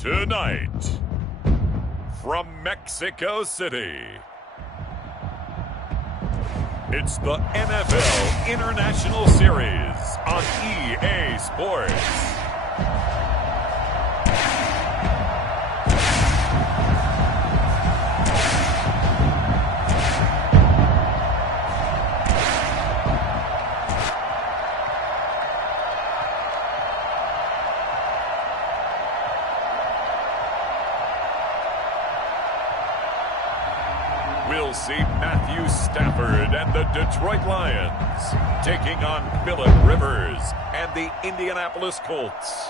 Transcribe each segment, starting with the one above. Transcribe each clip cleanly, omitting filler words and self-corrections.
Tonight, from Mexico City, it's the NFL International Series on EA Sports. We'll see Matthew Stafford and the Detroit Lions taking on Phillip Rivers and the Indianapolis Colts.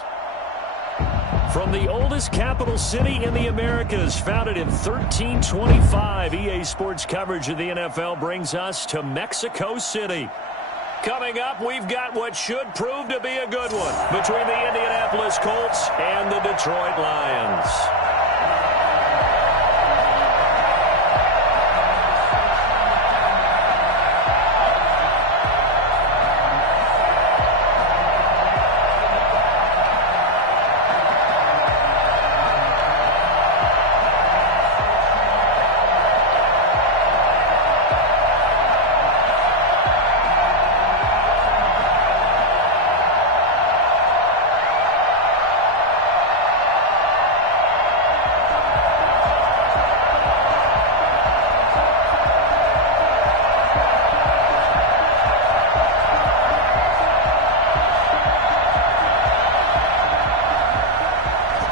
From the oldest capital city in the Americas, founded in 1325, EA Sports coverage of the NFL brings us to Mexico City. Coming up, we've got what should prove to be a good one between the Indianapolis Colts and the Detroit Lions.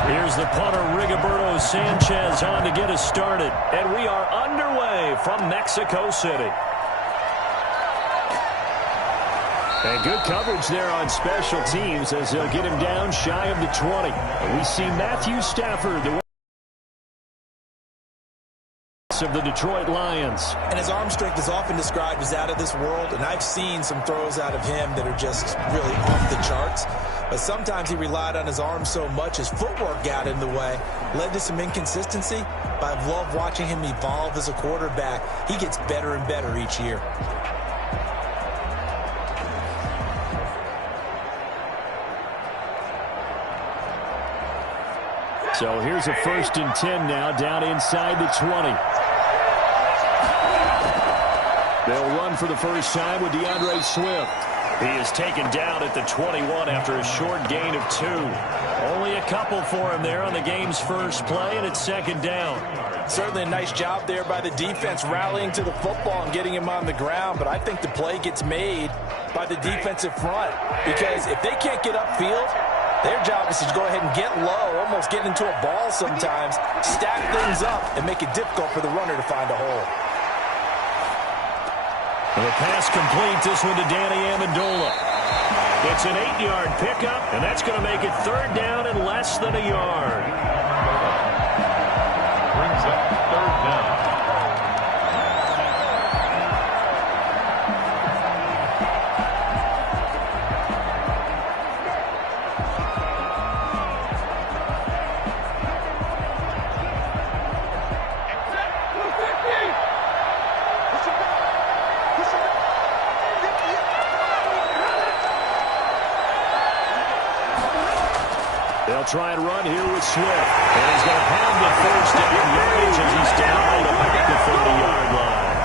Here's the punter, Rigoberto Sanchez, on to get us started. And we are underway from Mexico City. And good coverage there on special teams as they'll get him down shy of the 20. And we see Matthew Stafford, the of the Detroit Lions. And his arm strength is often described as out of this world, and I've seen some throws out of him that are just really off the charts. But sometimes he relied on his arm so much, his footwork got in the way, led to some inconsistency. But I've loved watching him evolve as a quarterback. He gets better and better each year. So here's a 1st and 10 now, down inside the 20. They'll run for the first time with DeAndre Swift. He is taken down at the 21 after a short gain of 2. Only a couple for him there on the game's first play, and it's 2nd down. Certainly a nice job there by the defense rallying to the football and getting him on the ground, but I think the play gets made by the defensive front because if they can't get upfield, their job is to go ahead and get low, almost get into a ball sometimes, stack things up, and make it difficult for the runner to find a hole. The pass complete, this one to Danny Amendola. It's an 8-yard pickup, and that's going to make it 3rd down and less than a yard. Brings up 3rd down. They'll try and run here with Swift. And he's going to have the 1st down yardage as he's down at the 30-yard line.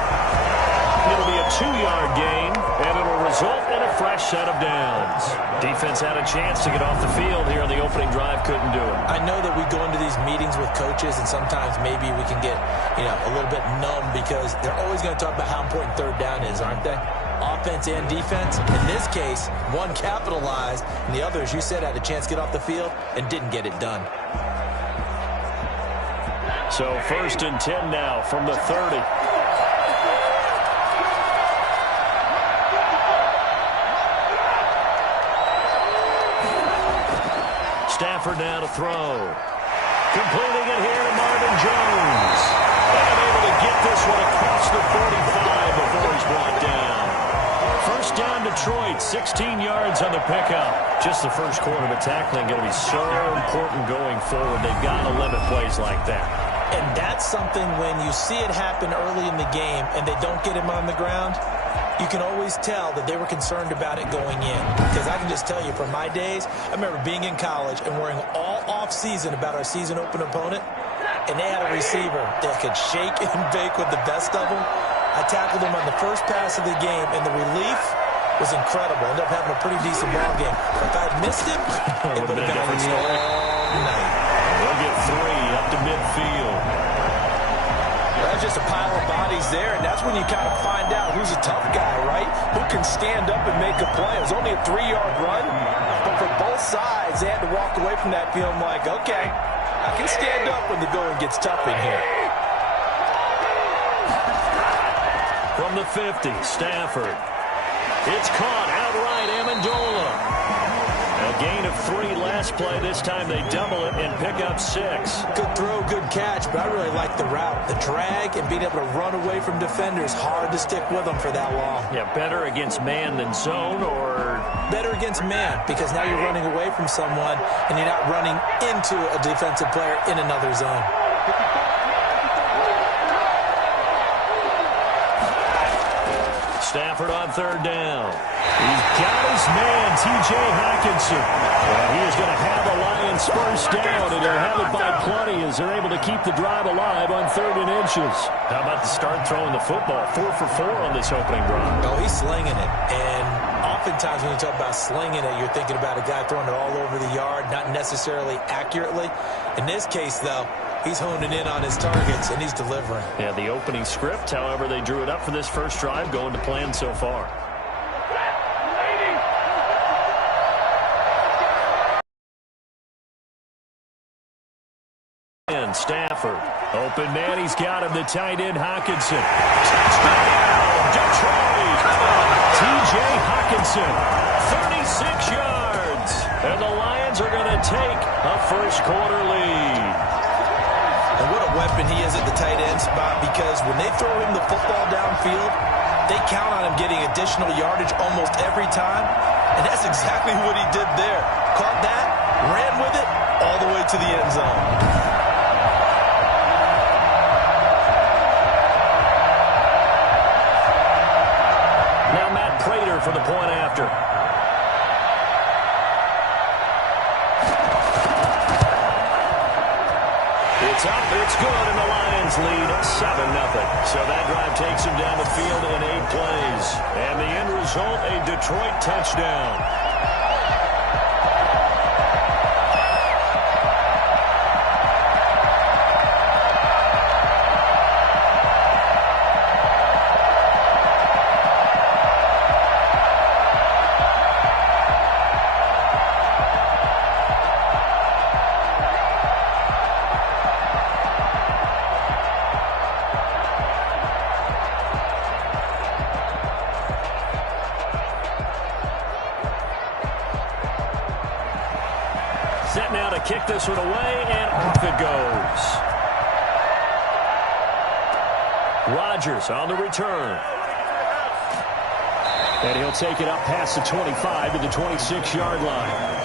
It'll be a 2-yard gain, and it'll result in a fresh set of downs. Defense had a chance to get off the field here on the opening drive, couldn't do it. I know that we go into these meetings with coaches, and sometimes maybe we can get, a little bit numb because they're always going to talk about how important 3rd down is, aren't they? Offense and defense. In this case, one capitalized, and the other, as you said, had a chance to get off the field and didn't get it done. So 1st and 10 now from the 30. Stafford now to throw. Completing it here to Marvin Jones. And able to get this one across the 45 before he's brought down. 1st down Detroit, 16 yards on the pickup. Just the first quarter of tackling going to be so important going forward. They've got to limit plays like that. And that's something when you see it happen early in the game and they don't get him on the ground, you can always tell that they were concerned about it going in. Because I can just tell you from my days, I remember being in college and worrying all off-season about our season opener opponent, and they had a receiver that could shake and bake with the best of them. I tackled him on the first pass of the game, and the relief was incredible. Ended up having a pretty decent ball game. If I had missed him, it would have been a long night. They'll get 3 up to midfield. That's just a pile of bodies there, and that's when you kind of find out who's a tough guy, right? Who can stand up and make a play. It was only a 3-yard run, but for both sides, they had to walk away from that feeling like, okay, I can stand up when the going gets tough in here. From the 50, Stafford. It's caught outright, Amendola. A gain of 3 last play. This time they double it and pick up 6. Good throw, good catch, but I really like the route. The drag and being able to run away from defenders, hard to stick with them for that long. Yeah, better against man than zone, or? Better against man, because now you're running away from someone and you're not running into a defensive player in another zone. Stafford on 3rd down. He's got his man, T.J. Hockenson. And he is going to have the Lions first down, and they'll have it by plenty as they're able to keep the drive alive on 3rd and inches. How about the start throwing the football? 4 for 4 on this opening drive. Oh, he's slinging it. And oftentimes when you talk about slinging it, you're thinking about a guy throwing it all over the yard, not necessarily accurately. In this case, though, he's honing in on his targets, and he's delivering. Yeah, the opening script, however, they drew it up for this first drive, going to plan so far. And Stafford. Open man, he's got him, the tight end, Hockenson. Touchdown, Detroit! T.J. Hockenson, 36 yards. And the Lions are going to take a first-quarter lead. And what a weapon he is at the tight end spot, because when they throw him the football downfield, they count on him getting additional yardage almost every time. And that's exactly what he did there. Caught that, ran with it, all the way to the end zone. Now Matt Prater for the point after. It's up, it's good, and the Lions lead 7-0. So that drive takes him down the field in 8 plays. And the end result, a Detroit touchdown. Set now to kick this one away, and off it goes. Rodgers on the return. And he'll take it up past the 25 to the 26-yard line.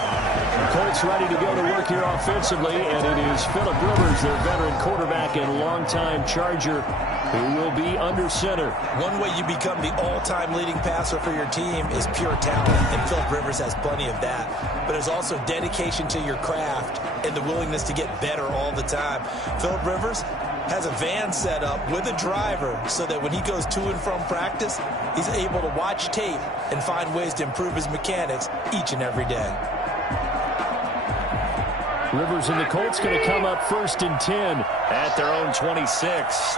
Colts ready to go to work here offensively, and it is Phillip Rivers, their veteran quarterback and longtime Charger, who will be under center. One way you become the all-time leading passer for your team is pure talent, and Phillip Rivers has plenty of that. But there's also dedication to your craft and the willingness to get better all the time. Phillip Rivers has a van set up with a driver so that when he goes to and from practice, he's able to watch tape and find ways to improve his mechanics each and every day. Rivers and the Colts going to come up 1st and 10 at their own 26.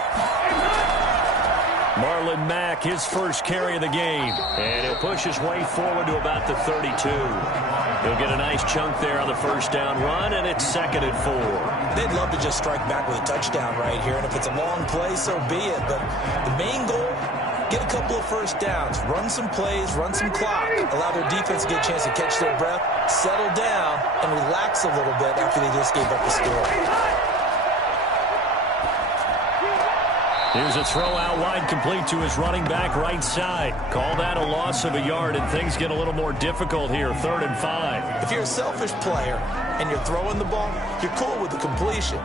Marlon Mack, his first carry of the game. And he'll push his way forward to about the 32. He'll get a nice chunk there on the first down run, and it's 2nd and 4. They'd love to just strike back with a touchdown right here, and if it's a long play, so be it. But the main goal, get a couple of first downs, run some plays, run some clock, allow their defense to get a chance to catch their breath, settle down, and relax a little bit after they just gave up the score. Here's a throw out wide, complete to his running back right side. Call that a loss of a yard, and things get a little more difficult here, 3rd and 5. If you're a selfish player and you're throwing the ball, you're cool with the completion.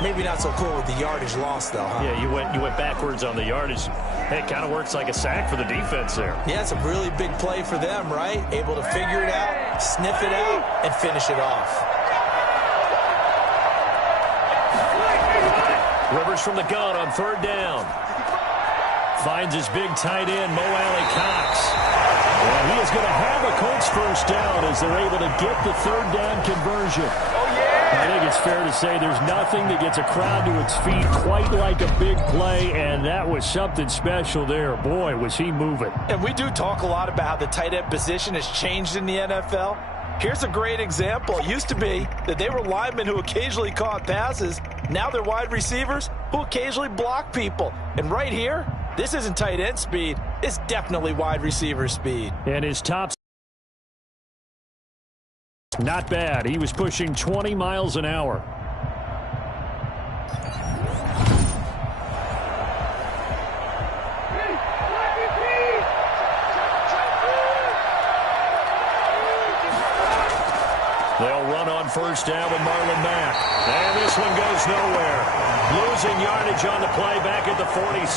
Maybe not so cool with the yardage loss, though, huh? Yeah, you went backwards on the yardage. Hey, it kind of works like a sack for the defense there. Yeah, it's a really big play for them, right? Able to figure it out, sniff it out, and finish it off. Rivers from the gun on third down. Finds his big tight end, Mo Alley-Cox. And he is going to have a Colts first down as they're able to get the third down conversion. I think it's fair to say there's nothing that gets a crowd to its feet quite like a big play, and that was something special there. Boy, was he moving. And we do talk a lot about how the tight end position has changed in the NFL. Here's a great example. It used to be that they were linemen who occasionally caught passes. Now they're wide receivers who occasionally block people. And right here, this isn't tight end speed. It's definitely wide receiver speed. And his top, not bad. He was pushing 20 miles an hour. They'll run on first down with Marlon Mack. And this one goes nowhere. Losing yardage on the play back at the 46.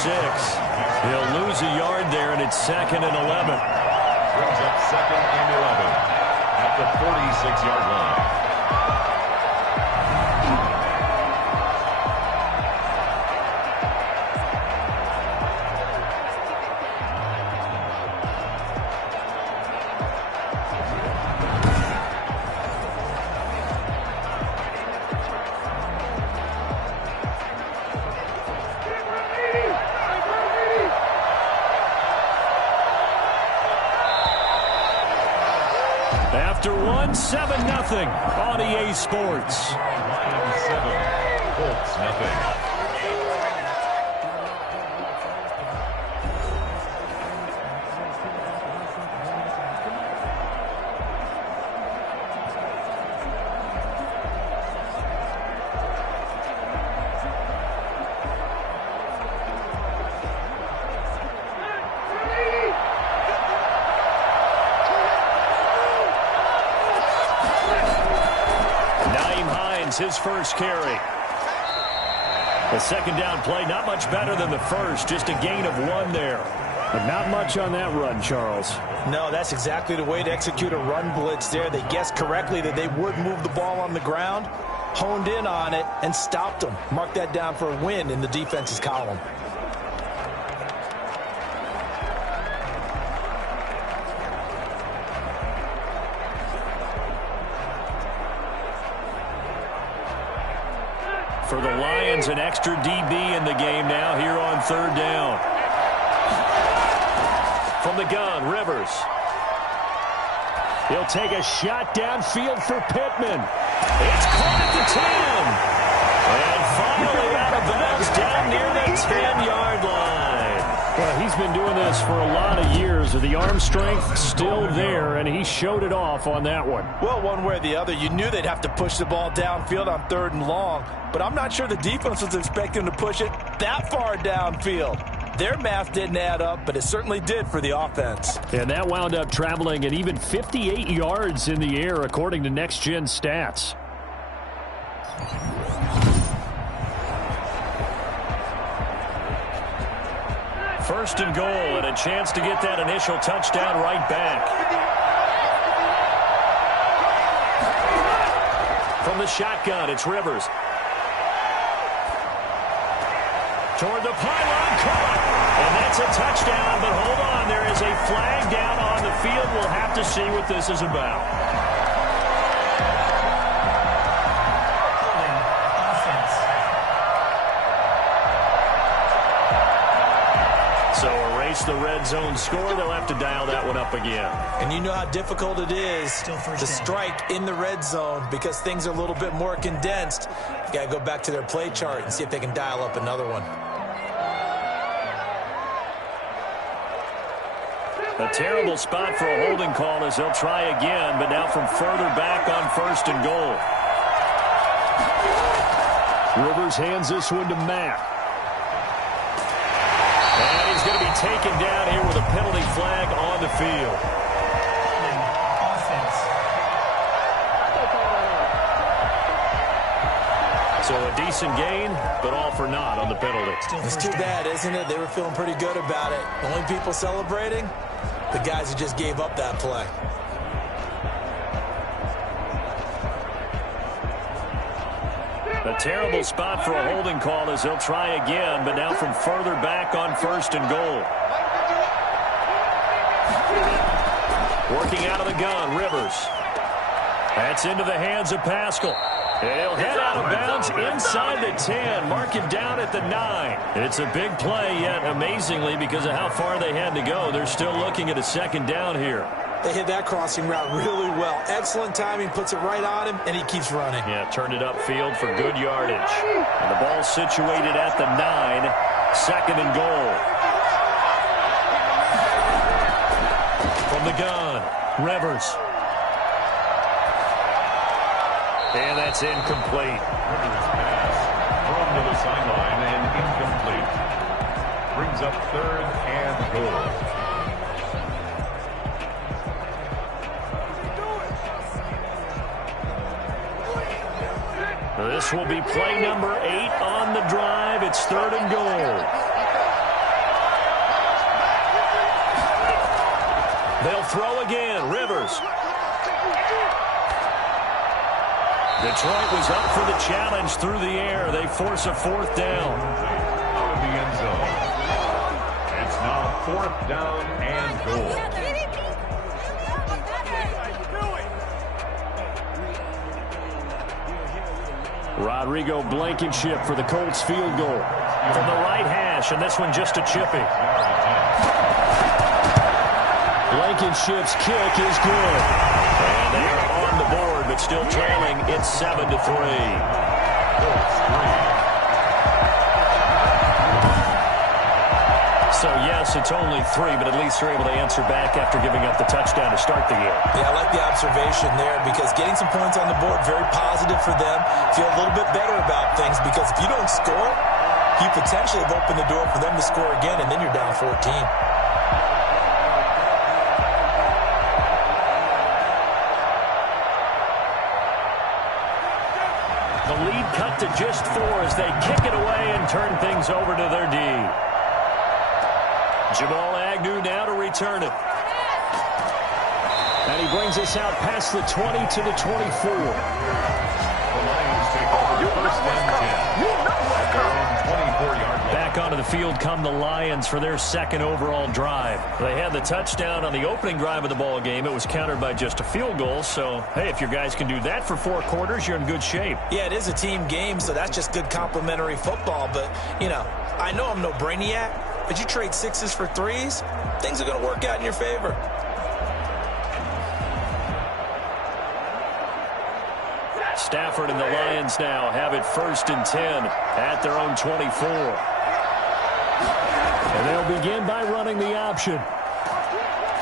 He'll lose a yard there, and it's 2nd and 11. Brings up 2nd and 11 at the 46-yard line. After one, 7-0 on EA Sports. Lions 7, Colts nothing. His first carry. The second down play, not much better than the first, just a gain of 1 there. But not much on that run, Charles. No, that's exactly the way to execute a run blitz there. They guessed correctly that they would move the ball on the ground, honed in on it, and stopped them. Mark that down for a win in the defense's column. For the Lions, an extra DB in the game now here on third down. From the gun, Rivers. He'll take a shot downfield for Pittman. It's caught at the 10. And finally out of bounds down near the 10-yard line. Well, he's been doing this for a lot of years. The arm strength still there, and he showed it off on that one. Well, one way or the other, you knew they'd have to push the ball downfield on 3rd and long, but I'm not sure the defense was expecting to push it that far downfield. Their math didn't add up, but it certainly did for the offense. And that wound up traveling at even 58 yards in the air, according to Next Gen Stats. First and goal, and a chance to get that initial touchdown right back. From the shotgun, it's Rivers. Toward the pylon, caught. And that's a touchdown, but hold on. There is a flag down on the field. We'll have to see what this is about. So erase the red zone score. They'll have to dial that one up again. And you know how difficult it is to strike in the red zone because things are a little bit more condensed. You got to go back to their play chart and see if they can dial up another one. A terrible spot for a holding call as they'll try again, but now from further back on first and goal. Rivers hands this one to Matt. And he's going to be taken down here with a penalty flag on the field. So So a decent gain, but all for naught on the penalty. It's too bad, isn't it? They were feeling pretty good about it. Only people celebrating, the guys who just gave up that play. A terrible spot for a holding call as they'll try again, but now from further back on 1st and goal. Working out of the gun, Rivers. That's into the hands of Pascal. He'll head out of bounds inside the 10. Mark him down at the 9. It's a big play, yet amazingly, because of how far they had to go, they're still looking at a 2nd down here. They hit that crossing route really well. Excellent timing, puts it right on him, and he keeps running. Yeah, turned it upfield for good yardage. And the ball situated at the 9. 2nd and goal. From the gun, Rivers. And that's incomplete. Rivers' pass thrown to the sideline and incomplete. Brings up 3rd and goal. This will be play number 8 on the drive. It's 3rd and goal. They'll throw again. Rivers. Detroit was up for the challenge through the air. They force a 4th down. Out of the end zone. It's now 4th down and goal. Rodrigo Blankenship for the Colts field goal. From the right hash, and this one just a chippy. Blankenship's kick is good. And they are on the board, but still trailing. It's 7-3. So, yes, it's only 3, but at least they're able to answer back after giving up the touchdown to start the year. Yeah, I like the observation there because getting some points on the board, very positive for them. Feel a little bit better about things because if you don't score, you potentially have opened the door for them to score again, and then you're down 14. The lead cut to just 4 as they kick it away and turn things over to their D. Jamal Agnew now to return it. And he brings us out past the 20 to the 24. The Lions take over 1st and 10 at their own 24-yard line. Back onto the field come the Lions for their 2nd overall drive. They had the touchdown on the opening drive of the ball game. It was countered by just a field goal. So, hey, if your guys can do that for 4 quarters, you're in good shape. Yeah, it is a team game, so that's just good complimentary football. But, you know, I know I'm no brainiac, but you trade 6s for 3s, things are going to work out in your favor. Stafford and the Lions now have it 1st and 10 at their own 24. And they'll begin by running the option.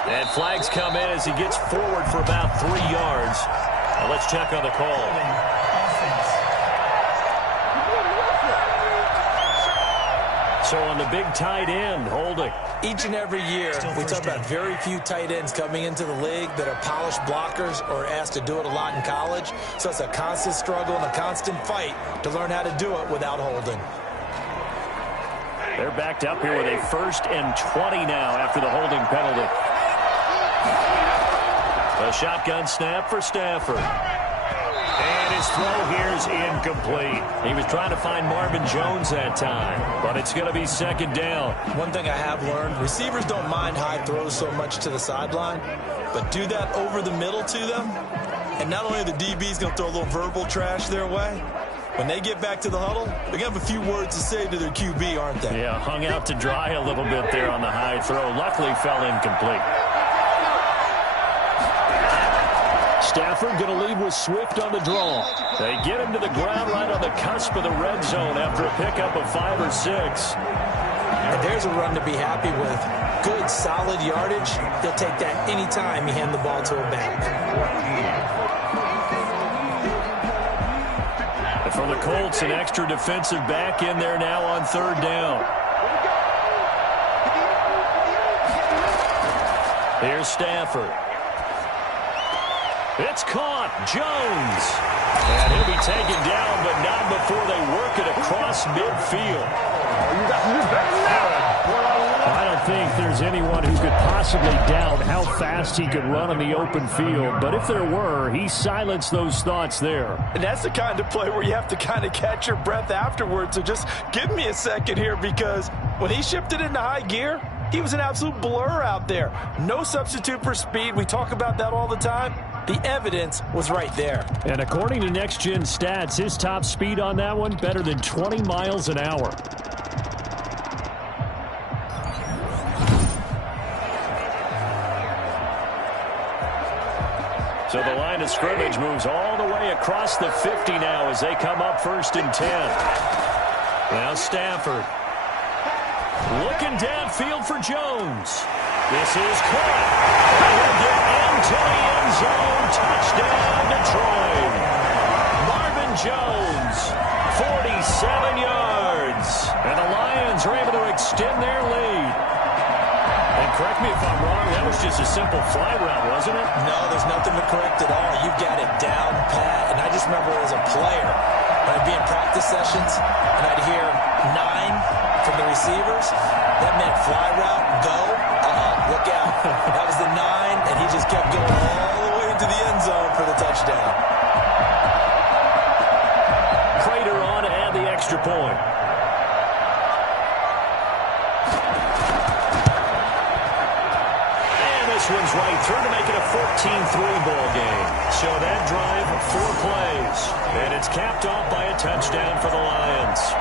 And flags come in as he gets forward for about 3 yards. Now let's check on the call. So on the big tight end, holding. Each and every year, we talk about very few tight ends coming into the league that are polished blockers or asked to do it a lot in college. So it's a constant struggle and a constant fight to learn how to do it without holding. They're backed up here with a 1st and 20 now after the holding penalty. A shotgun snap for Stafford. And his throw here is incomplete. He was trying to find Marvin Jones that time, but it's going to be 2nd down. One thing I have learned, receivers don't mind high throws so much to the sideline, but do that over the middle to them, and not only are the DBs going to throw a little verbal trash their way, when they get back to the huddle, they're going to have a few words to say to their QB, aren't they? Yeah, hung out to dry a little bit there on the high throw. Luckily fell incomplete. Stafford going to lead with Swift on the draw. They get him to the ground right on the cusp of the red zone after a pickup of 5 or 6. And there's a run to be happy with. Good, solid yardage. He'll take that anytime you hand the ball to a back. And for the Colts, an extra defensive back in there now on 3rd down. Here's Stafford. It's caught. Jones. And he'll be taken down, but not before they work it across midfield. I don't think there's anyone who could possibly doubt how fast he could run on the open field. But if there were, he silenced those thoughts there. And that's the kind of play where you have to kind of catch your breath afterwards. So just give me a second here, because when he shifted into high gear, he was an absolute blur out there. No substitute for speed. We talk about that all the time. The evidence was right there. And according to Next Gen Stats, his top speed on that one, better than 20 miles an hour. So the line of scrimmage moves all the way across the 50 now as they come up 1st and 10. Now Stafford. Looking downfield for Jones. This is caught. He'll get into the end zone. Touchdown, Detroit. Marvin Jones, 47 yards. And the Lions are able to extend their lead. And correct me if I'm wrong, that was just a simple fly route, wasn't it? No, there's nothing to correct at all. You've got it down pat. And I just remember as a player, when I'd be in practice sessions, and I'd hear 9 from the receivers, that meant fly route, go, look out. That was the 9, and he just kept going all the way into the end zone for the touchdown. Prater on to add the extra point. This one's right through to make it a 14-3 ball game. So that drive, 4 plays. And it's capped off by a touchdown for the Lions.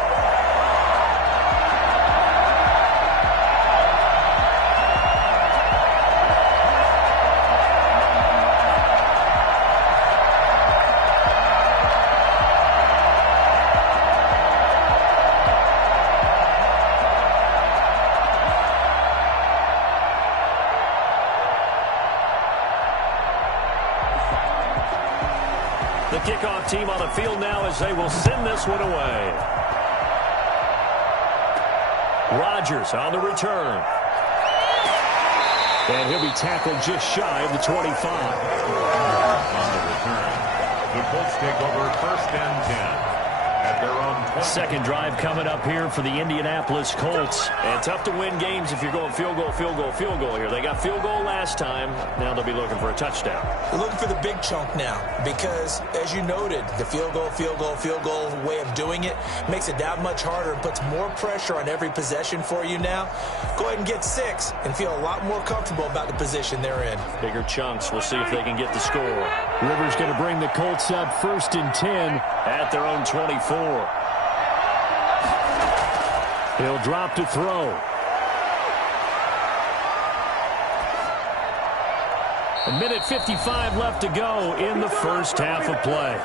The kickoff team on the field now as they will send this one away. Rodgers on the return. And he'll be tackled just shy of the 25. On the return, the Colts take over 1st and 10. At their own 20. Second drive coming up here for the Indianapolis Colts. And tough to win games if you're going field goal, field goal, field goal here. They got field goal last time. Now they'll be looking for a touchdown. They're looking for the big chunk now because, as you noted, the field goal way of doing it makes it that much harder and puts more pressure on every possession for you now. Go ahead and get 6 and feel a lot more comfortable about the position they're in. Bigger chunks. We'll see if they can get the score. Rivers going to bring the Colts up 1st and 10 at their own 24. He'll drop to throw. A minute 55 left to go in the first half of play.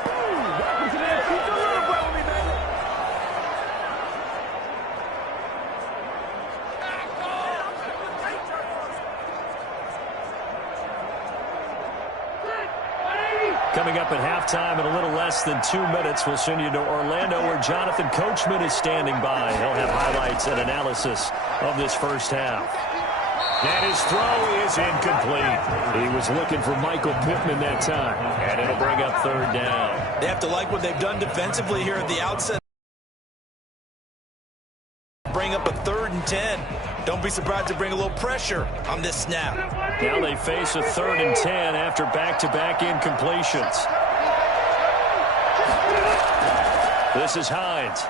Coming up at halftime in a little less than 2 minutes, we'll send you to Orlando where Jonathan Coachman is standing by. He'll have highlights and analysis of this first half. And his throw is incomplete. He was looking for Michael Pittman that time. And it'll bring up 3rd down. They have to like what they've done defensively here at the outset. Bring up a 3rd and 10. Don't be surprised to bring a little pressure on this snap. Now they face a 3rd and 10 after back-to-back incompletions. This is Hines.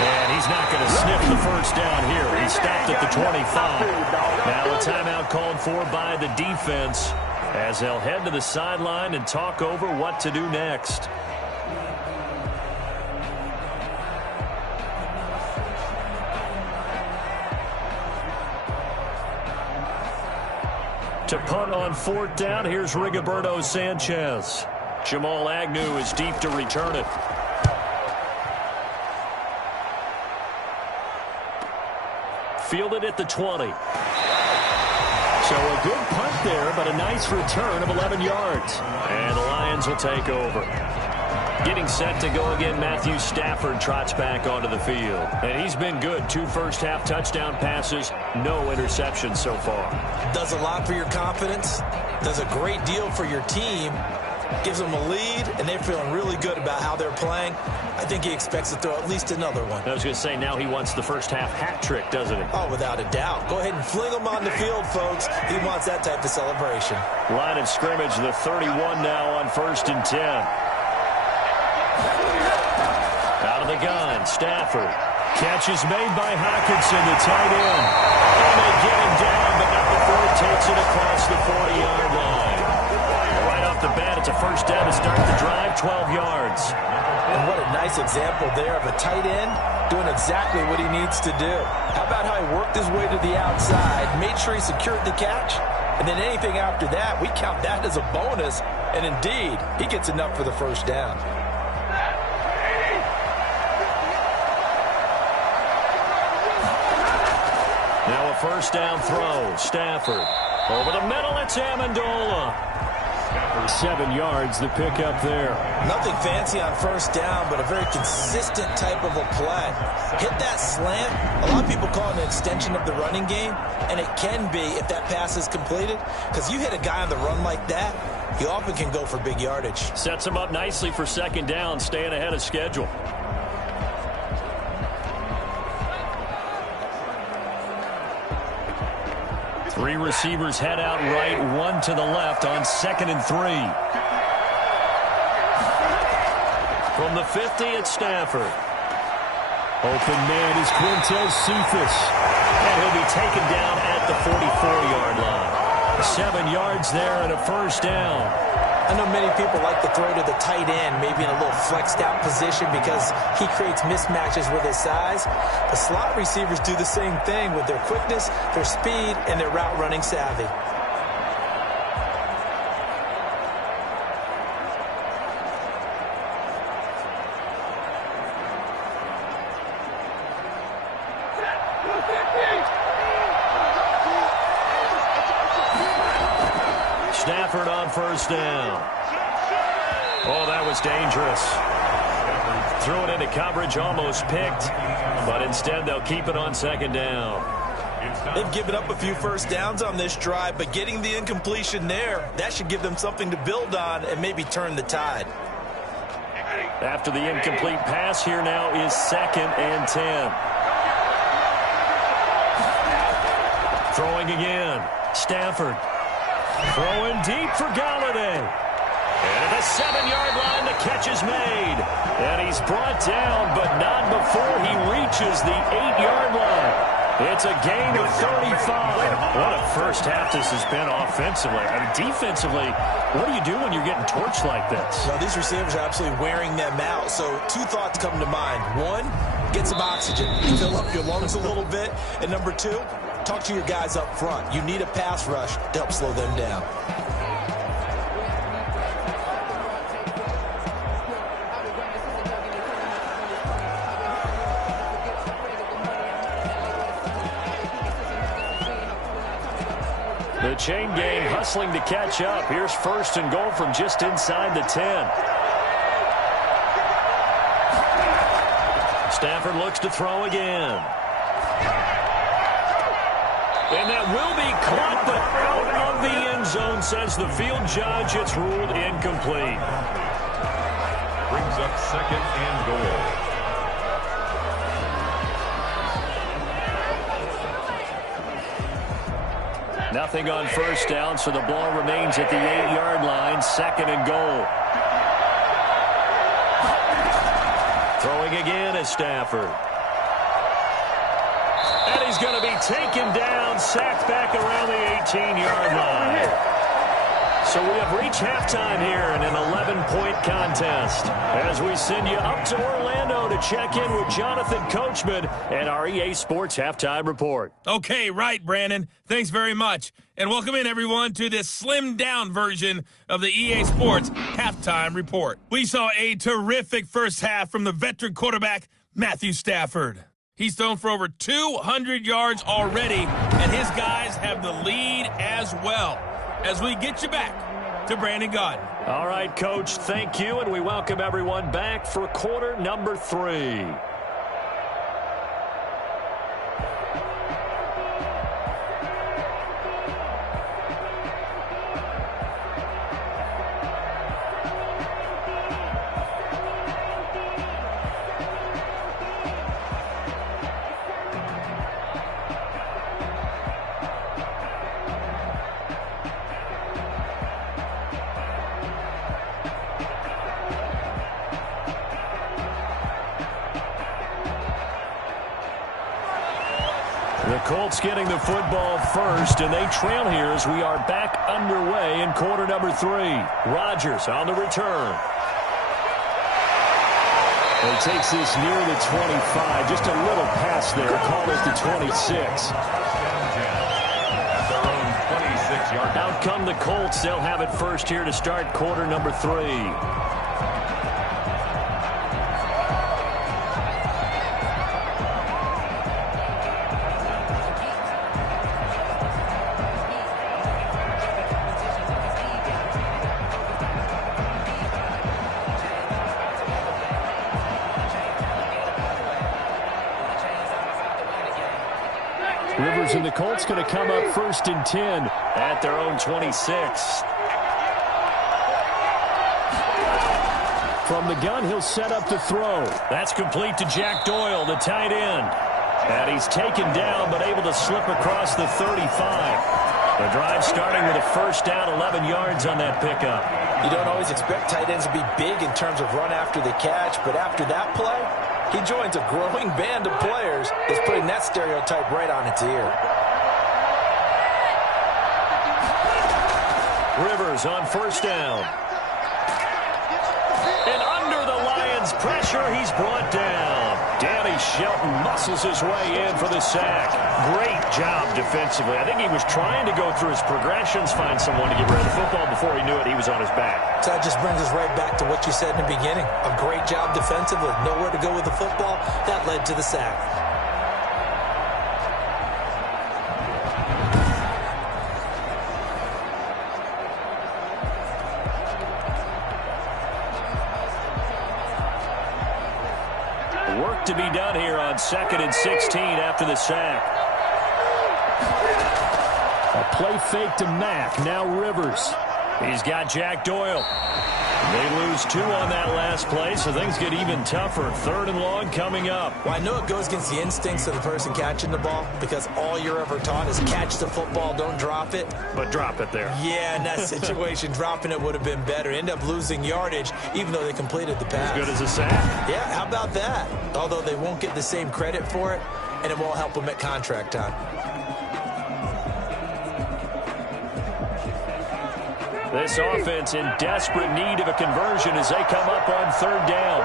And he's not going to sniff the first down here. He stopped at the 25. Now a timeout called for by the defense as they'll head to the sideline and talk over what to do next. To punt on 4th down, here's Rigoberto Sanchez. Jamal Agnew is deep to return it. Fielded at the 20. So a good punt there, but a nice return of 11 yards. And the Lions will take over. Getting set to go again, Matthew Stafford trots back onto the field. And he's been good. 2 first-half touchdown passes, no interceptions so far. Does a lot for your confidence, does a great deal for your team, gives them a lead, and they're feeling really good about how they're playing. I think he expects to throw at least another one. I was going to say, now he wants the first-half hat trick, doesn't he? Oh, without a doubt. Go ahead and fling him on the field, folks. He wants that type of celebration. Line of scrimmage, the 31 now on 1st and 10. Out of the gun, Stafford. Catch is made by Hockenson, the tight end. And they get him down, but not before he takes it across the 40-yard line. Right off the bat, it's a first down to start the drive, 12 yards. And what a nice example there of a tight end doing exactly what he needs to do. How about how he worked his way to the outside, made sure he secured the catch, and then anything after that, we count that as a bonus. And indeed, he gets enough for the first down. Now a first down throw. Stafford. Over the middle, it's Amendola. 7 yards, the pickup there. Nothing fancy on first down, but a very consistent type of a play. Hit that slant. A lot of people call it an extension of the running game, and it can be if that pass is completed, because you hit a guy on the run like that, he often can go for big yardage. Sets him up nicely for second down, staying ahead of schedule. Three receivers head out right, one to the left on 2nd and 3. From the 50, it's Stafford. Open man is Quintez Cephas. And he'll be taken down at the 44-yard line. 7 yards there and a first down. I know many people like to throw to the tight end, maybe in a little flexed out position because he creates mismatches with his size. The slot receivers do the same thing with their quickness, their speed, and their route running savvy. Stafford on first down. Oh, that was dangerous. Threw it into coverage, almost picked, but instead they'll keep it on second down. They've given up a few first downs on this drive, but getting the incompletion there, that should give them something to build on and maybe turn the tide. After the incomplete pass, here now is 2nd and 10. Throwing again. Stafford. Throwing deep for Galladay. And at the 7-yard line, the catch is made. And he's brought down, but not before he reaches the 8-yard line. It's a gain of 35. What a first half this has been offensively. I mean, defensively, what do you do when you're getting torched like this? Well, these receivers are absolutely wearing them out. So 2 thoughts come to mind. 1, get some oxygen. Fill up your lungs a little bit. And number 2, talk to your guys up front. You need a pass rush to help slow them down. The chain gang hustling to catch up. Here's 1st and goal from just inside the 10. Stafford looks to throw again. And that will be caught, but out of the end zone, says the field judge. It's ruled incomplete. Brings up 2nd and goal. Nothing on first down, so the ball remains at the 8-yard line, 2nd and goal. Throwing again is Stafford. And he's going to be taken down, sacked back around the 18-yard line. So we have reached halftime here in an 11-point contest as we send you up to Orlando to check in with Jonathan Coachman and our EA Sports Halftime Report. Okay, right, Brandon. Thanks very much. And welcome in, everyone, to this slimmed-down version of the EA Sports Halftime Report. We saw a terrific first half from the veteran quarterback, Matthew Stafford. He's thrown for over 200 yards already, and his guys have the lead as well. As we get you back to Brandon Gaudin. All right, Coach, thank you, and we welcome everyone back for quarter number 3. The Colts getting the football first, and they trail here as we are back underway in quarter number 3. Rodgers on the return. He takes this near the 25. Just a little pass there. Call it the 26. At their own 26-yard line. Out come the Colts. They'll have it first here to start quarter number 3. Rivers and the Colts going to come up first and 10 at their own 26. From the gun, he'll set up to throw. That's complete to Jack Doyle, the tight end. And he's taken down, but able to slip across the 35. The drive starting with a first down, 11 yards on that pickup. You don't always expect tight ends to be big in terms of run after the catch, but after that play, he joins a growing band of players that's putting that stereotype right on its ear. Rivers on first down. And under the Lions' pressure, he's brought down. Danny Shelton muscles his way in for the sack. Great job defensively. I think he was trying to go through his progressions, find someone to get rid of the football. Before he knew it, he was on his back. So that just brings us right back to what you said in the beginning. A great job defensively. Nowhere to go with the football. That led to the sack. Work to be done here on 2nd and 16 after the sack. A play fake to Mack. Now Rivers. He's got Jack Doyle. They lose 2 on that last play, so things get even tougher. 3rd and long coming up. Well, I know it goes against the instincts of the person catching the ball because all you're ever taught is catch the football, don't drop it. But drop it there. Yeah, in that situation, dropping it would have been better. End up losing yardage, even though they completed the pass. As good as a sack. Yeah, how about that? Although they won't get the same credit for it, and it won't help them at contract time. This offense in desperate need of a conversion as they come up on 3rd down.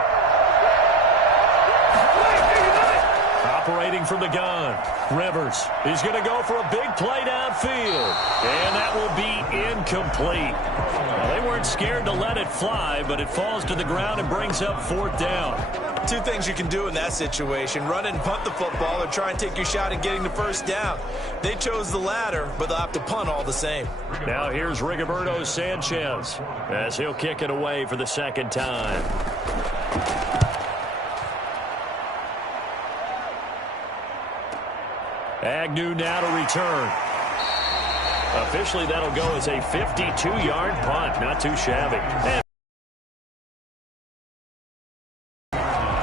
Operating from the gun. Rivers is going to go for a big play downfield. And that will be incomplete. Well, they weren't scared to let it fly, but it falls to the ground and brings up 4th down. 2 things you can do in that situation. Run and punt the football or try and take your shot at getting the first down. They chose the latter, but they'll have to punt all the same. Now here's Rigoberto Sanchez as he'll kick it away for the 2nd time. Agnew now to return. Officially, that'll go as a 52-yard punt. Not too shabby.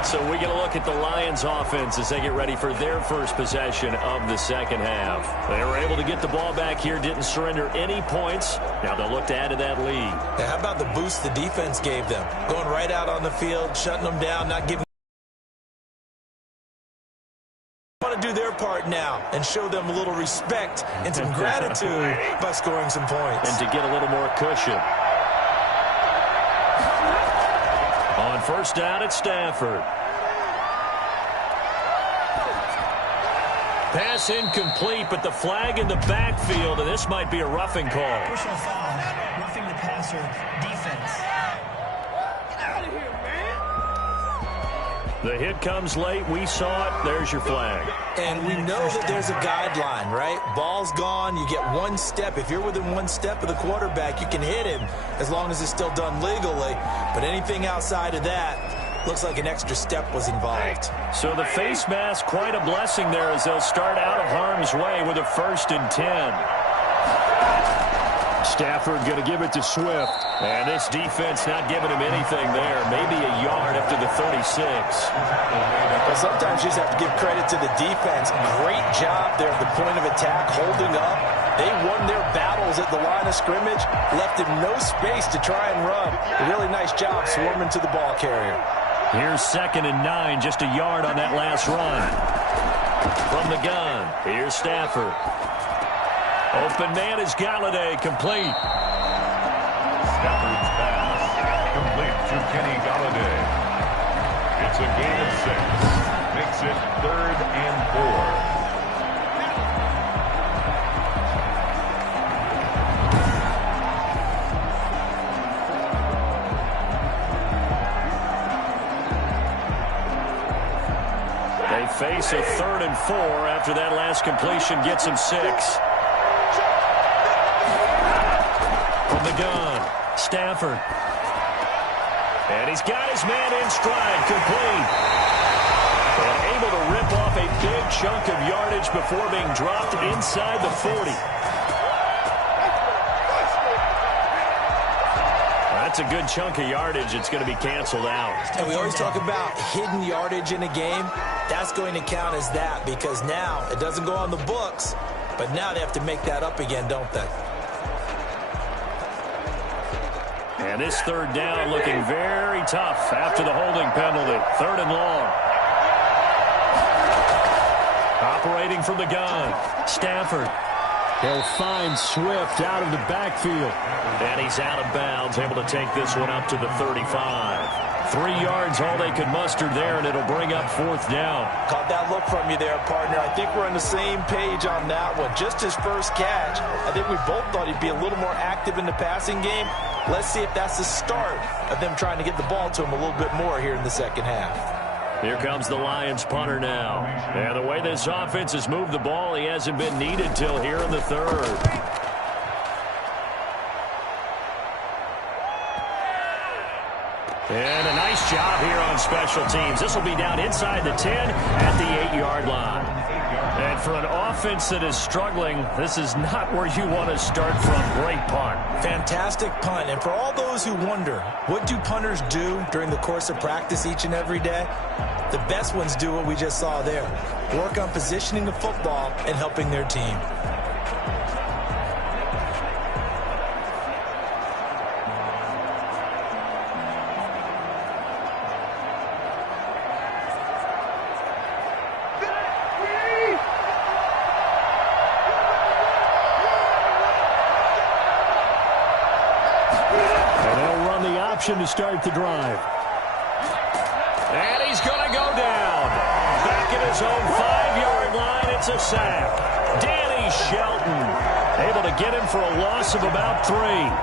So we get a look at the Lions offense as they get ready for their first possession of the 2nd half. They were able to get the ball back here, didn't surrender any points. Now they'll look to add to that lead. Now, how about the boost the defense gave them? Going right out on the field, shutting them down, not giving want to do their part now and show them a little respect and some gratitude by scoring some points. And to get a little more cushion. On first down at Stafford. Pass incomplete, but the flag in the backfield, and this might be a roughing call. Personal foul, roughing the passer, defense. Get out of here, man. The hit comes late. We saw it. There's your flag. And we know that there's a guideline, right? Ball's gone. You get one step. If you're within one step of the quarterback, you can hit him as long as it's still done legally. But anything outside of that, looks like an extra step was involved. So the face mask, quite a blessing there as they'll start out of harm's way with a 1st and 10. Stafford going to give it to Swift. And this defense not giving him anything there. Maybe a yard up to the 36. Well, sometimes you just have to give credit to the defense. Great job there at the point of attack, holding up. They won their battles at the line of scrimmage, left him no space to try and run. A really nice job swarming to the ball carrier. Here's 2nd and 9, just a yard on that last run. From the gun, here's Stafford. Open man is Galladay, complete. Stafford's pass, complete to Kenny Galladay. It's a gain of 6. Makes it 3rd and 4. They face a 3rd and 4 after that last completion gets them 6. From the gun, Stafford. And he's got his man in stride, complete. And able to rip off a big chunk of yardage before being dropped inside the 40. That's a good chunk of yardage. It's going to be canceled out. And we always talk about hidden yardage in a game. That's going to count as that because now it doesn't go on the books, but now they have to make that up again, don't they? And this 3rd down looking very tough after the holding penalty. 3rd and long. Operating from the gun, Stafford. He'll find Swift out of the backfield. And he's out of bounds, able to take this one up to the 35. 3 yards, all they could muster there, and it'll bring up 4th down. Caught that look from you there, partner. I think we're on the same page on that one. Just his first catch. I think we both thought he'd be a little more active in the passing game. Let's see if that's the start of them trying to get the ball to him a little bit more here in the second half. Here comes the Lions punter now. And the way this offense has moved the ball, he hasn't been needed till here in the 3rd. And a nice job here on special teams. This will be down inside the 10 at the 8-yard line. And for an offense that is struggling, this is not where you want to start from. Great punt. Fantastic punt. And for all those who wonder, what do punters do during the course of practice each and every day? The best ones do what we just saw there. Work on positioning the football and helping their team. To start the drive. And he's going to go down. Back at his own 5-yard line, it's a sack. Danny Shelton able to get him for a loss of about 3.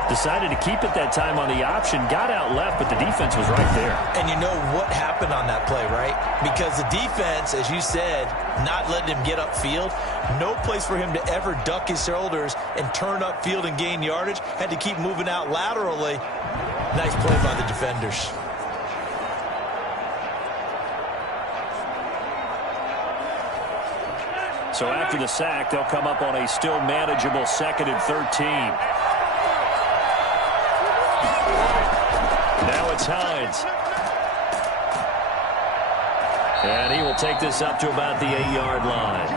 Decided to keep it that time on the option. Got out left, but the defense was right there. And you know what happened on that play, right? Because the defense, as you said, not letting him get upfield. No place for him to ever duck his shoulders and turn upfield and gain yardage. Had to keep moving out laterally. Nice play by the defenders. So after the sack, they'll come up on a still manageable 2nd and 13. Now it's Hines. And he will take this up to about the 8-yard line.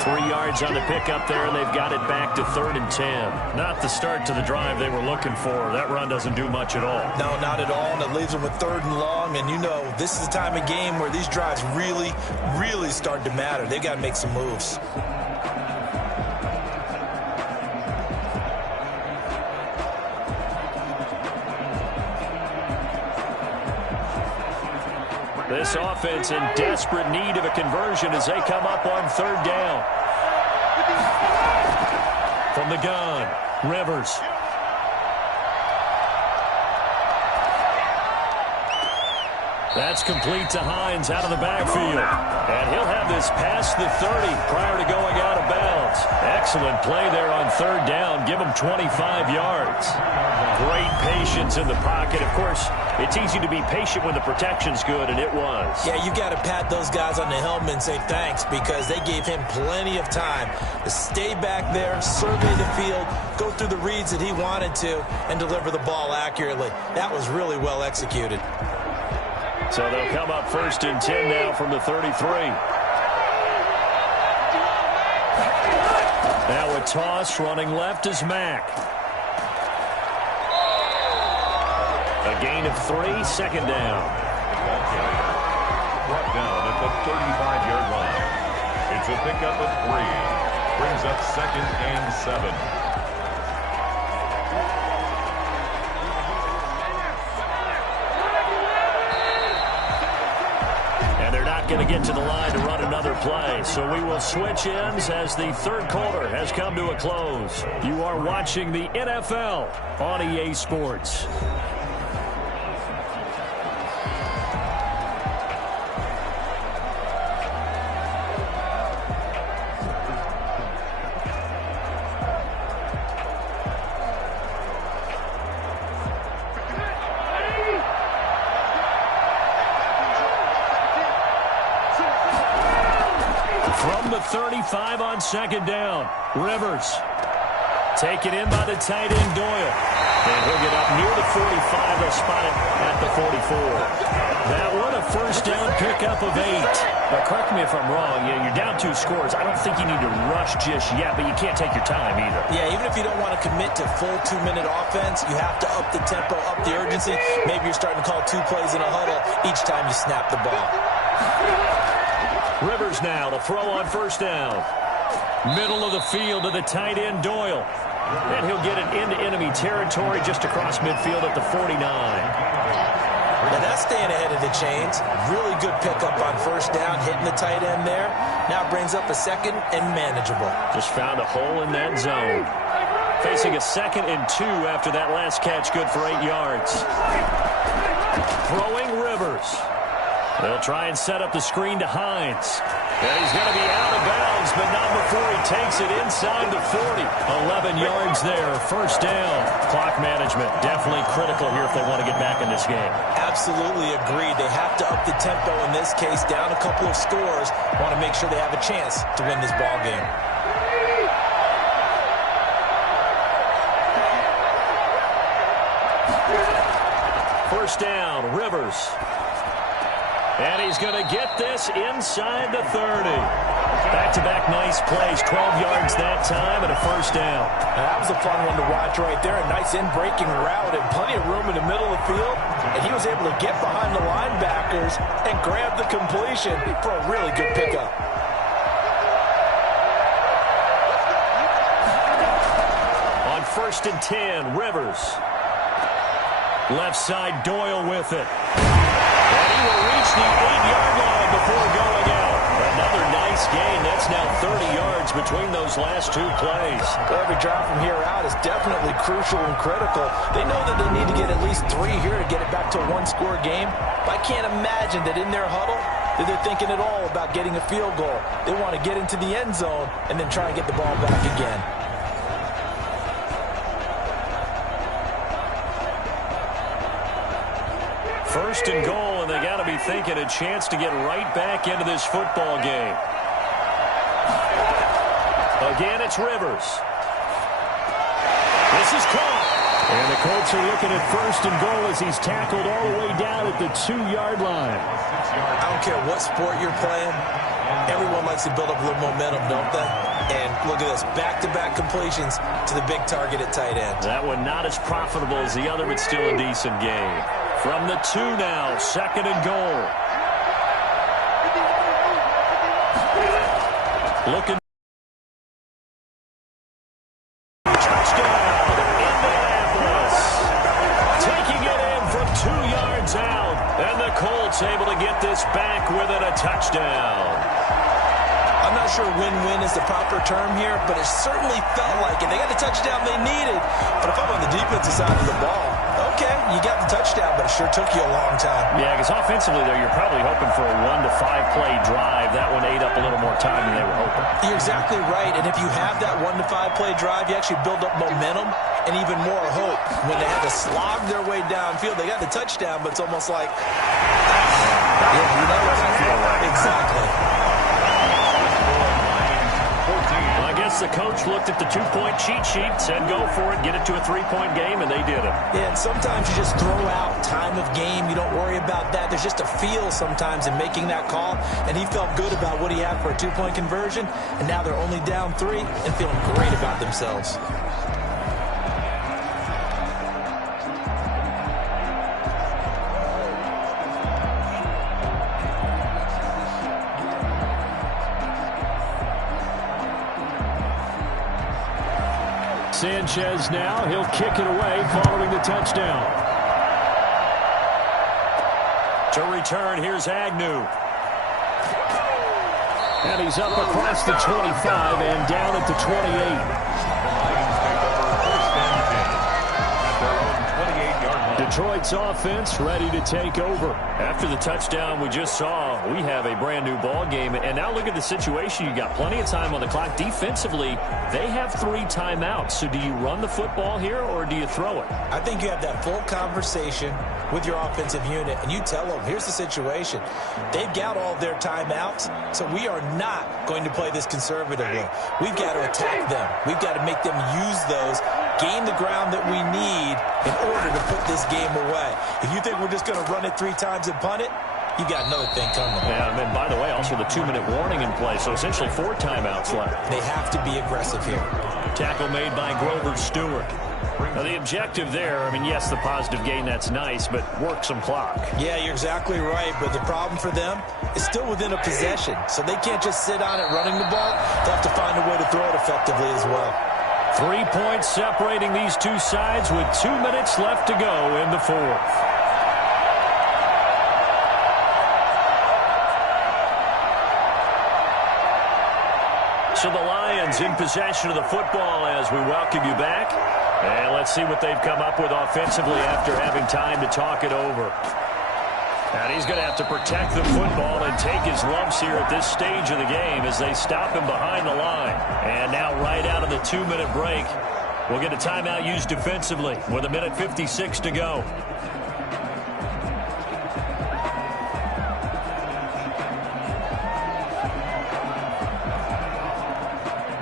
3 yards on the pickup there, and they've got it back to 3rd and 10. Not the start to the drive they were looking for. That run doesn't do much at all. No, not at all, and it leaves them with 3rd and long. And you know, this is the time of game where these drives really, really start to matter. They've got to make some moves. This offense in desperate need of a conversion as they come up on 3rd down. From the gun, Rivers. That's complete to Hines out of the backfield. And he'll have this past the 30 prior to going out of bounds. Excellent play there on third down. Give him 25 yards. Great patience in the pocket. Of course, it's easy to be patient when the protection's good, and it was. Yeah, you got to pat those guys on the helmet and say thanks because they gave him plenty of time to stay back there, survey the field, go through the reads that he wanted to, and deliver the ball accurately. That was really well executed. So they'll come up 1st and 10 now from the 33. Now a toss running left is Mack. A gain of 3, 2nd down. Brought down at the 35-yard line. It's a pickup of 3. Brings up 2nd and 7. Going to get to the line to run another play. So we will switch ends as the third quarter has come to a close. You are watching the NFL on EA Sports. From the 35 on 2nd down, Rivers. Taken in by the tight end, Doyle. And he'll get up near the 45. They'll spot it at the 44. That one a 1st down pickup of 8. Now, correct me if I'm wrong. Yeah, you're down 2 scores. I don't think you need to rush just yet, but you can't take your time either. Yeah, even if you don't want to commit to full 2-minute offense, you have to up the tempo, up the urgency. Maybe you're starting to call 2 plays in a huddle each time you snap the ball. Rivers now to throw on 1st down. Middle of the field to the tight end, Doyle. And he'll get it into enemy territory just across midfield at the 49. Now that's staying ahead of the chains. Really good pickup on 1st down, hitting the tight end there. Now brings up a 2nd and manageable. Just found a hole in that zone. Facing a 2nd and 2 after that last catch, good for 8 yards. Throwing Rivers. They'll try and set up the screen to Hines. And he's going to be out of bounds, but not before he takes it inside the 40. 11 yards there, 1st down. Clock management definitely critical here if they want to get back in this game. Absolutely agreed. They have to up the tempo in this case, down a couple of scores. Want to make sure they have a chance to win this ball game. First down, Rivers. And he's going to get this inside the 30. Back-to-back nice plays, 12 yards that time and a 1st down. Now, that was a fun one to watch right there. A nice in-breaking route and plenty of room in the middle of the field. And he was able to get behind the linebackers and grab the completion for a really good pickup. On 1st and 10, Rivers. Left side, Doyle with it. And he will reach the 8-yard line before going out. Another nice gain. That's now 30 yards between those last 2 plays. Well, every drive from here out is definitely crucial and critical. They know that they need to get at least 3 here to get it back to a 1-score game. But I can't imagine that in their huddle that they're thinking at all about getting a field goal. They want to get into the end zone and then try and get the ball back again. First and goal, and they got to be thinking a chance to get right back into this football game. Again, it's Rivers. This is caught. And the Colts are looking at 1st and goal as he's tackled all the way down at the 2-yard line. I don't care what sport you're playing. Everyone likes to build up a little momentum, don't they? And look at this, back-to-back completions to the big target at tight end. That one not as profitable as the other, but still a decent game. From the 2 now, 2nd and goal. Looking. Touchdown, Indianapolis. Taking it in from 2 yards out. And the Colts able to get this back with it, a touchdown. I'm not sure win-win is the proper term here, but it certainly felt like it. They got the touchdown they needed. But if I'm on the defensive side of the ball, okay, you got the touchdown, but it sure took you a long time. Yeah, because offensively, there, you're probably hoping for a 1 to 5 play drive. That one ate up a little more time than they were hoping. You're exactly right. And if you have that 1 to 5 play drive, you actually build up momentum and even more hope. When they had to slog their way downfield, they got the touchdown, but it's almost like, exactly. Well, I guess the coach looked at the 2-point cheat sheet, said go for it, get it to a 3-point game, and they did it. Yeah, and sometimes you just throw out time of game. You don't worry about that. There's just a feel sometimes in making that call, and he felt good about what he had for a 2-point conversion, and now they're only down 3 and feeling great about themselves. Sanchez now, he'll kick it away following the touchdown. To return, here's Agnew. And he's up across the 25 and down at the 28. Detroit's offense ready to take over. After the touchdown we just saw, we have a brand new ball game. And now look at the situation. You got plenty of time on the clock. Defensively, they have 3 timeouts. So do you run the football here or do you throw it? I think you have that full conversation with your offensive unit, and you tell them, here's the situation. They've got all their timeouts, so we are not going to play this conservatively. We've got to attack them. We've got to make them use those, gain the ground that we need in order to put this game away. If you think we're just going to run it 3 times and punt it, you got another thing coming. Yeah, and then, by the way, also the 2-minute warning in play, so essentially 4 timeouts left. They have to be aggressive here. Tackle made by Grover Stewart. Now, the objective there, I mean, yes, the positive gain, that's nice, but work some clock. Yeah, you're exactly right, but the problem for them is still within a possession, so they can't just sit on it running the ball. They'll have to find a way to throw it effectively as well. 3 points separating these two sides with 2 minutes left to go in the 4th. So the Lions in possession of the football as we welcome you back. And let's see what they've come up with offensively after having time to talk it over. And he's going to have to protect the football and take his lumps here at this stage of the game as they stop him behind the line. And now right out of the 2-minute break, we'll get a timeout used defensively with 1:56 to go.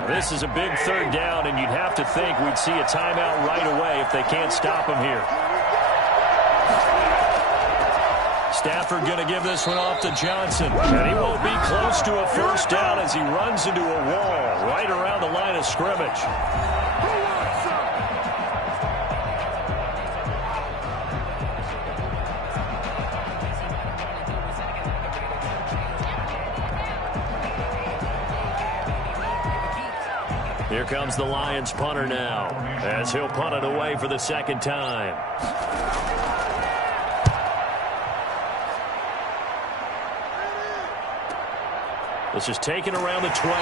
This is a big 3rd down, and you'd have to think we'd see a timeout right away if they can't stop him here. Stafford going to give this one off to Johnson. And he won't be close to a 1st down as he runs into a wall right around the line of scrimmage. Here comes the Lions punter now as he'll punt it away for the 2nd time. This is taken around the 12.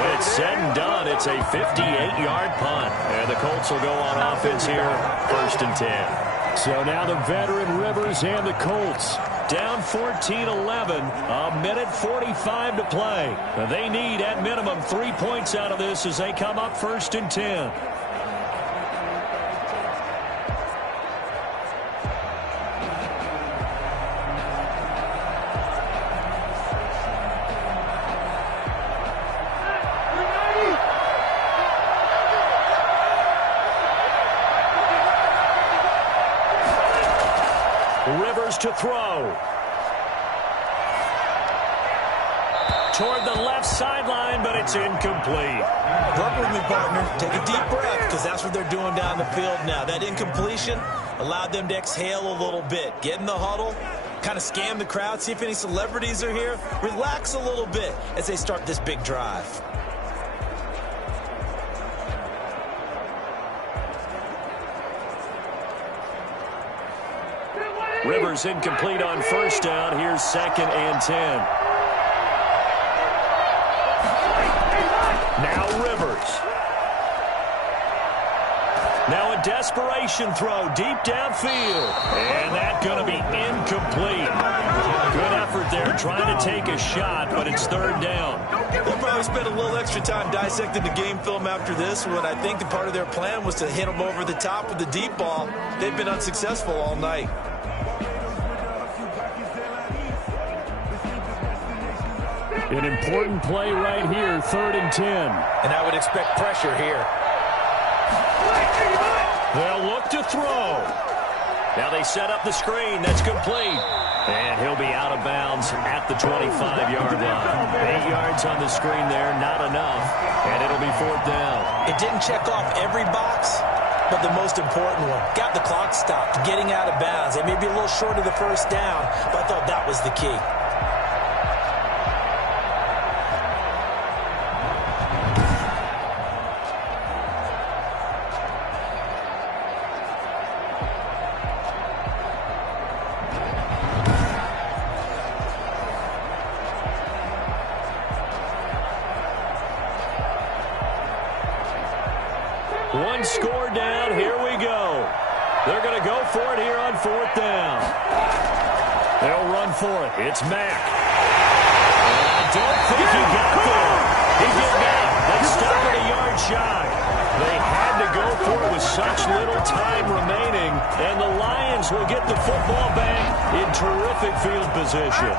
When it's said and done, it's a 58-yard punt. And the Colts will go on offense here, 1st and 10. So now the veteran Rivers and the Colts down 14-11, 1:45 to play. They need, at minimum, 3 points out of this as they come up 1st and 10. Rivers to throw. Toward the left sideline, but it's incomplete. Work with me, partner. Take a deep breath, because that's what they're doing down the field now. That incompletion allowed them to exhale a little bit. Get in the huddle, kind of scan the crowd, see if any celebrities are here. Relax a little bit as they start this big drive. Rivers incomplete on 1st down. Here's 2nd and 10. Now Rivers. Now a desperation throw deep downfield. And that's going to be incomplete. Good effort there trying to take a shot, but it's third down. They'll probably spend a little extra time dissecting the game film after this one. I think the part of their plan was to hit them over the top with the deep ball. They've been unsuccessful all night. An important play right here, 3rd and 10. And I would expect pressure here. They'll look to throw. Now they set up the screen. That's complete. And he'll be out of bounds at the 25-yard line. 8 yards on the screen there, not enough. And it'll be 4th down. It didn't check off every box, but the most important one. Got the clock stopped, getting out of bounds. They may be a little short of the first down, but I thought that was the key. One score down. Here we go. They're going to go for it here on 4th down. They'll run for it. It's Mack. And I don't think he got there. He did not. They started a yard shy. They had to go for it with such little time remaining, and the Lions will get the football back in terrific field position.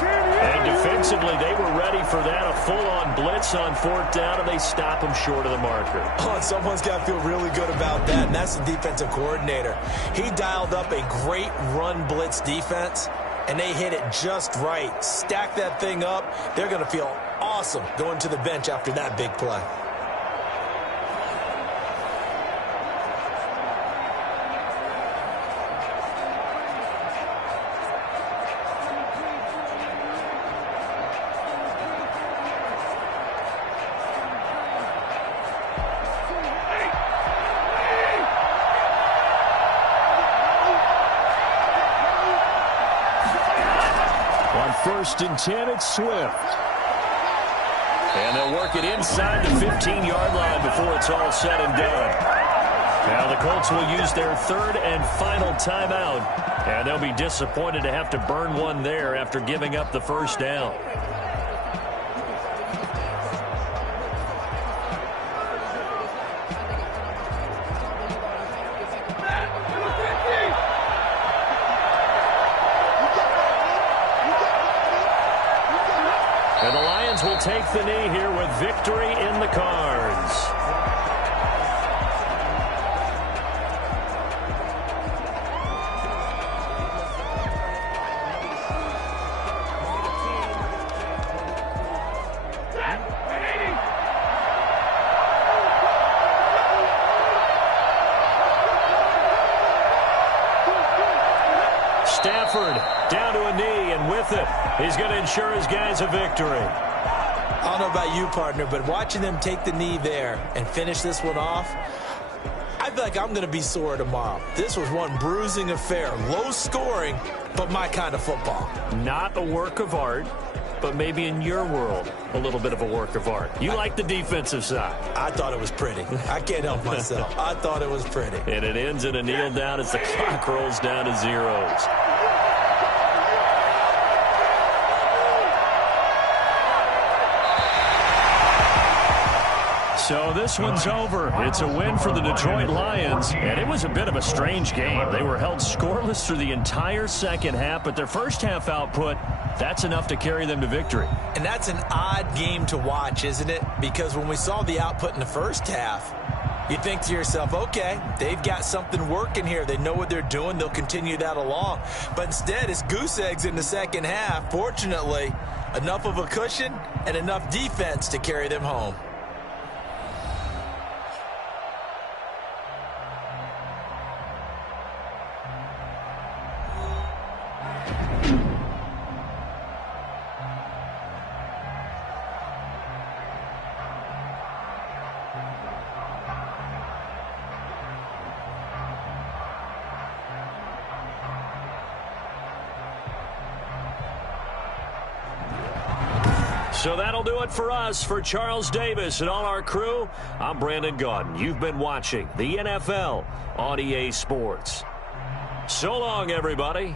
And defensively, they were ready for that, a full-on blitz on 4th down, and they stop them short of the marker. Oh, and someone's got to feel really good about that, and that's the defensive coordinator. He dialed up a great run blitz defense, and they hit it just right. Stack that thing up. They're going to feel awesome going to the bench after that big play. On 1st and 10, it's Swift. And they'll work it inside the 15-yard line before it's all said and done. Now the Colts will use their 3rd and final timeout. And they'll be disappointed to have to burn one there after giving up the first down. And the Lions will take the knee here with victory in the cards. Stafford down to a knee, and with it, he's going to ensure his guys a victory. I don't know about you, partner, but watching them take the knee there and finish this one off, I feel like I'm going to be sore tomorrow. This was one bruising affair. Low scoring, but my kind of football. Not a work of art, but maybe in your world, a little bit of a work of art. You like the defensive side. I thought it was pretty. I can't help myself. I thought it was pretty. And it ends in a kneel down as the clock rolls down to zeros. So this one's over. It's a win for the Detroit Lions, and it was a bit of a strange game. They were held scoreless through the entire second half, but their first half output, that's enough to carry them to victory. And that's an odd game to watch, isn't it? Because when we saw the output in the first half, you think to yourself, okay, they've got something working here. They know what they're doing. They'll continue that along. But instead, it's goose eggs in the second half. Fortunately, enough of a cushion and enough defense to carry them home. So that'll do it for us. For Charles Davis and all our crew, I'm Brandon Gaudin. You've been watching the NFL on EA Sports. So long, everybody.